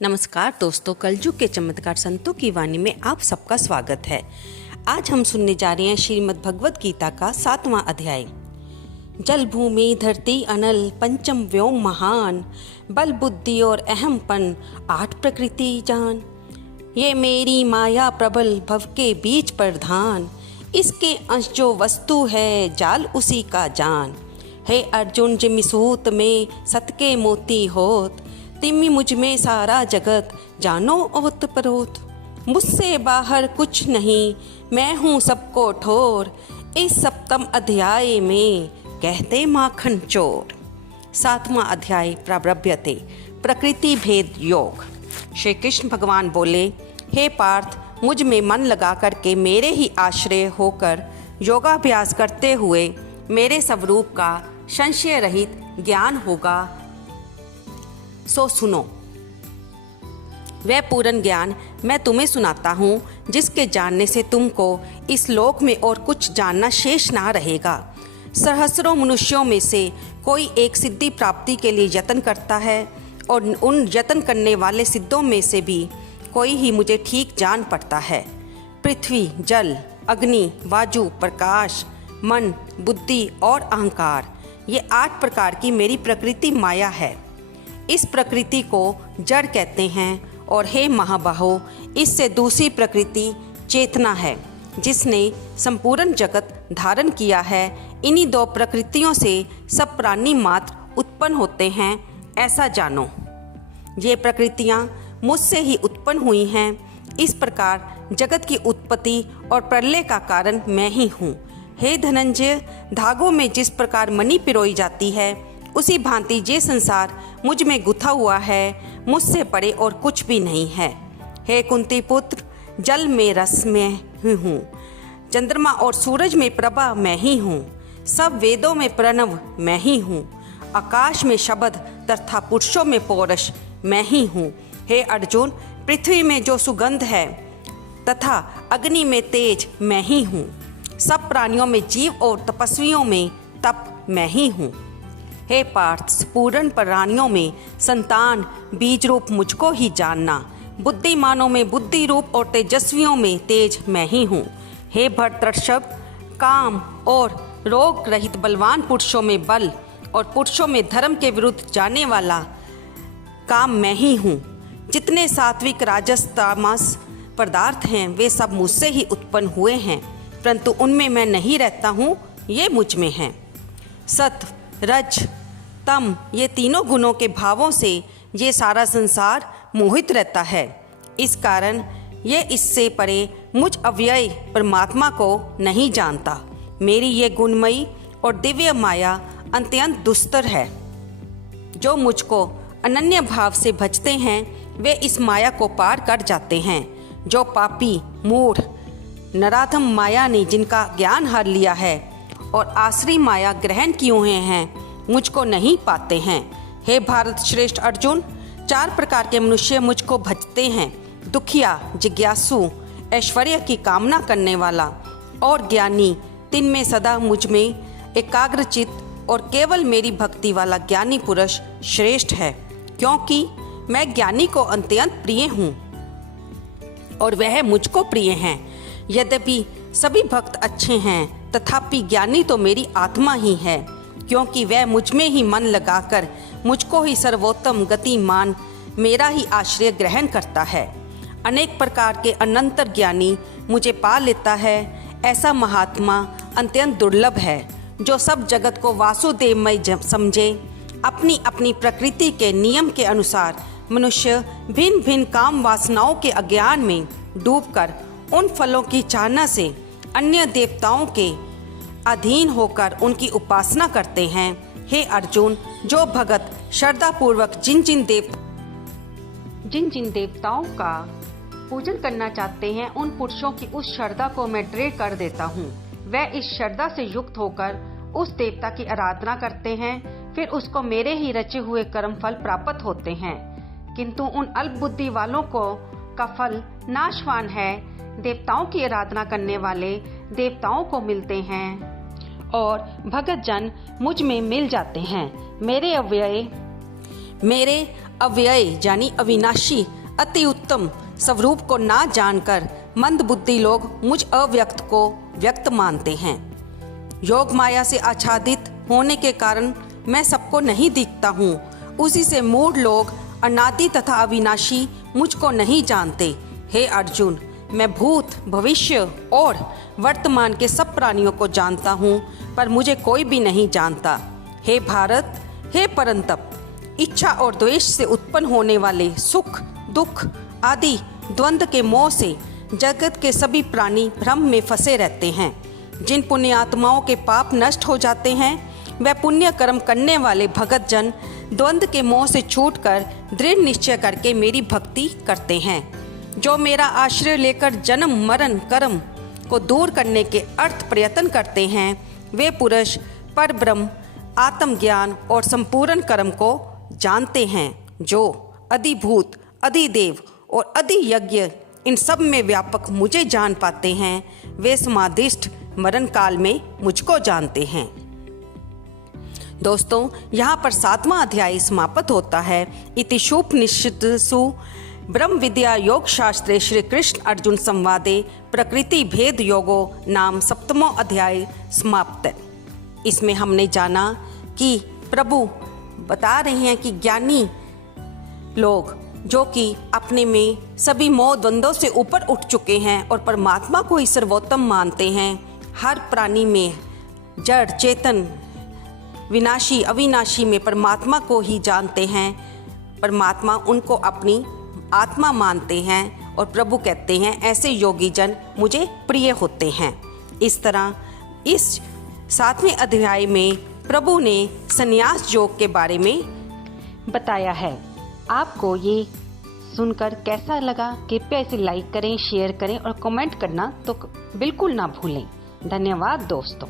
नमस्कार दोस्तों, कलयुग के चमत्कार संतों की वाणी में आप सबका स्वागत है। आज हम सुनने जा रहे हैं श्रीमद् भगवद गीता का 7वां अध्याय। जल भूमि धरती अनल पंचम व्योम महान, बल बुद्धि और अहमपन 8 प्रकृति जान। ये मेरी माया प्रबल भव के बीच प्रधान, इसके अंश जो वस्तु है जाल उसी का जान। हे अर्जुन जिमिसूत में सत के मोती होत, तिम्मी मुझ में सारा जगत जानो ओत परोत। मुझसे बाहर कुछ नहीं मैं हूँ सबको ठोर, इस 7वें अध्याय में कहते माखन चोर। 7वां अध्याय प्रारभ्यते प्रकृति भेद योग। श्री कृष्ण भगवान बोले, हे पार्थ, मुझ में मन लगा करके मेरे ही आश्रय होकर योगाभ्यास करते हुए मेरे स्वरूप का संशय रहित ज्ञान होगा। सो सुनो, वह पूर्ण ज्ञान मैं तुम्हें सुनाता हूँ, जिसके जानने से तुमको इस लोक में और कुछ जानना शेष ना रहेगा। सहस्रों मनुष्यों में से कोई एक सिद्धि प्राप्ति के लिए यत्न करता है, और उन यत्न करने वाले सिद्धों में से भी कोई ही मुझे ठीक जान पड़ता है। पृथ्वी, जल, अग्नि, वायु, प्रकाश, मन, बुद्धि और अहंकार, ये 8 प्रकार की मेरी प्रकृति माया है। इस प्रकृति को जड़ कहते हैं, और हे महाबाहो, इससे दूसरी प्रकृति चेतना है, जिसने संपूर्ण जगत धारण किया है। इन्हीं 2 प्रकृतियों से सब प्राणी मात्र उत्पन्न होते हैं, ऐसा जानो। ये प्रकृतियाँ मुझसे ही उत्पन्न हुई हैं। इस प्रकार जगत की उत्पत्ति और प्रलय का कारण मैं ही हूँ। हे धनंजय, धागों में जिस प्रकार मणि पिरोई जाती है, उसी भांति ये संसार मुझ में गुथा हुआ है, मुझसे परे और कुछ भी नहीं है। हे कुंती पुत्र, जल में रस में ही हूँ, चंद्रमा और सूरज में प्रभा मैं ही हूँ, सब वेदों में प्रणव मैं ही हूँ, आकाश में शब्द तथा पुरुषों में पौरुष मैं ही हूँ। हे अर्जुन, पृथ्वी में जो सुगंध है तथा अग्नि में तेज मैं ही हूँ, सब प्राणियों में जीव और तपस्वियों में तप मैं ही हूँ। हे पार्थ, पूर्ण प्राणियों में संतान बीज रूप मुझको ही जानना, बुद्धिमानों में बुद्धि रूप और तेजस्वियों में तेज मैं ही हूँ। हे भरतर्षभ, काम और रोग रहित बलवान पुरुषों में बल और पुरुषों में धर्म के विरुद्ध जाने वाला काम मैं ही हूँ। जितने सात्विक राजस तामस पदार्थ हैं, वे सब मुझसे ही उत्पन्न हुए हैं, परंतु उनमें मैं नहीं रहता हूँ, ये मुझ में हैं। सत, रज, तम, ये तीनों गुणों के भावों से ये सारा संसार मोहित रहता है। इस कारण ये इससे परे मुझ अव्यय परमात्मा को नहीं जानता। मेरी ये गुणमयी और दिव्य माया अत्यंत दुस्तर है। जो मुझको अनन्य भाव से भजते हैं, वे इस माया को पार कर जाते हैं। जो पापी, मूढ़, नराधम माया ने जिनका ज्ञान हर लिया है और आसरी माया ग्रहण किए हुए हैं, मुझको नहीं पाते हैं। हे भारत श्रेष्ठ अर्जुन, 4 प्रकार के मनुष्य मुझको भजते हैं: दुखिया, जिज्ञासु, ऐश्वर्य की कामना करने वाला और ज्ञानी। 3 में सदा मुझ में एकाग्रचित और केवल मेरी भक्ति वाला ज्ञानी पुरुष श्रेष्ठ है, क्योंकि मैं ज्ञानी को अत्यंत प्रिय हूँ और वह मुझको प्रिय हैं। यद्यपि सभी भक्त अच्छे हैं, तथापि ज्ञानी तो मेरी आत्मा ही है, क्योंकि वह मुझ में ही मन लगाकर मुझको ही सर्वोत्तम गति मान मेरा ही आश्रय ग्रहण करता है। अनेक प्रकार के अनंतर ज्ञानी मुझे पा लेता है। ऐसा महात्मा अत्यंत दुर्लभ है, जो सब जगत को वासुदेवमय समझे। अपनी अपनी प्रकृति के नियम के अनुसार मनुष्य भिन्न भिन्न काम वासनाओं के अज्ञान में डूबकर उन फलों की चाहना से अन्य देवताओं के अधीन होकर उनकी उपासना करते हैं। हे अर्जुन, जो भगत श्रद्धा पूर्वक जिन जिन देवताओं का पूजन करना चाहते हैं, उन पुरुषों की उस श्रद्धा को मैं दृढ़ कर देता हूँ। वह इस श्रद्धा से युक्त होकर उस देवता की आराधना करते हैं, फिर उसको मेरे ही रचे हुए कर्म फल प्राप्त होते हैं। किंतु उन अल्प बुद्धि वालों को का फल नाशवान है। देवताओं की आराधना करने वाले देवताओं को मिलते हैं और भगत जन मुझ में मिल जाते हैं। मेरे अव्यय यानी अविनाशी अति उत्तम स्वरूप को ना जानकर मंद बुद्धि लोग मुझ अव्यक्त को व्यक्त मानते हैं। योग माया से आच्छादित होने के कारण मैं सबको नहीं दिखता हूँ। उसी से मूढ़ लोग अनादि तथा अविनाशी मुझको नहीं जानते। हे अर्जुन, मैं भूत, भविष्य और वर्तमान के सब प्राणियों को जानता हूँ, पर मुझे कोई भी नहीं जानता। हे भारत, हे परंतप, इच्छा और द्वेष से उत्पन्न होने वाले सुख, दुख आदि द्वंद्व के मोह से जगत के सभी प्राणी भ्रम में फंसे रहते हैं। जिन पुण्यात्माओं के पाप नष्ट हो जाते हैं, वह पुण्य कर्म करने वाले भगत जन द्वंद्व के मोह से छूटकर दृढ़ निश्चय करके मेरी भक्ति करते हैं। जो मेरा आश्रय लेकर जन्म मरण कर्म को दूर करने के अर्थ प्रयत्न करते हैं, वे पुरुष परब्रह्म, आत्मज्ञान और संपूर्ण कर्म को जानते हैं। जो अधिभूत, अधिदेव और अधियज्ञ इन सब में व्यापक मुझे जान पाते हैं, वे समाधिष्ठ मरण काल में मुझको जानते हैं। दोस्तों, यहाँ पर 7वां अध्याय समाप्त होता है। इति शुपनिषत्सु ब्रह्म विद्या योग शास्त्रे श्री कृष्ण अर्जुन संवादे प्रकृति भेद योगो नाम 7वां अध्याय समाप्त। इसमें हमने जाना कि प्रभु बता रहे हैं कि ज्ञानी लोग जो कि अपने में सभी मोह द्वंद्वों से ऊपर उठ चुके हैं और परमात्मा को ही सर्वोत्तम मानते हैं, हर प्राणी में जड़ चेतन विनाशी अविनाशी में परमात्मा को ही जानते हैं। परमात्मा उनको अपनी आत्मा मानते हैं और प्रभु कहते हैं ऐसे योगी जन मुझे प्रिय होते हैं। इस तरह इस 7वें अध्याय में प्रभु ने संन्यास योग के बारे में बताया है। आपको ये सुनकर कैसा लगा? कृपया इसे लाइक करें, शेयर करें और कमेंट करना तो बिल्कुल ना भूलें। धन्यवाद दोस्तों।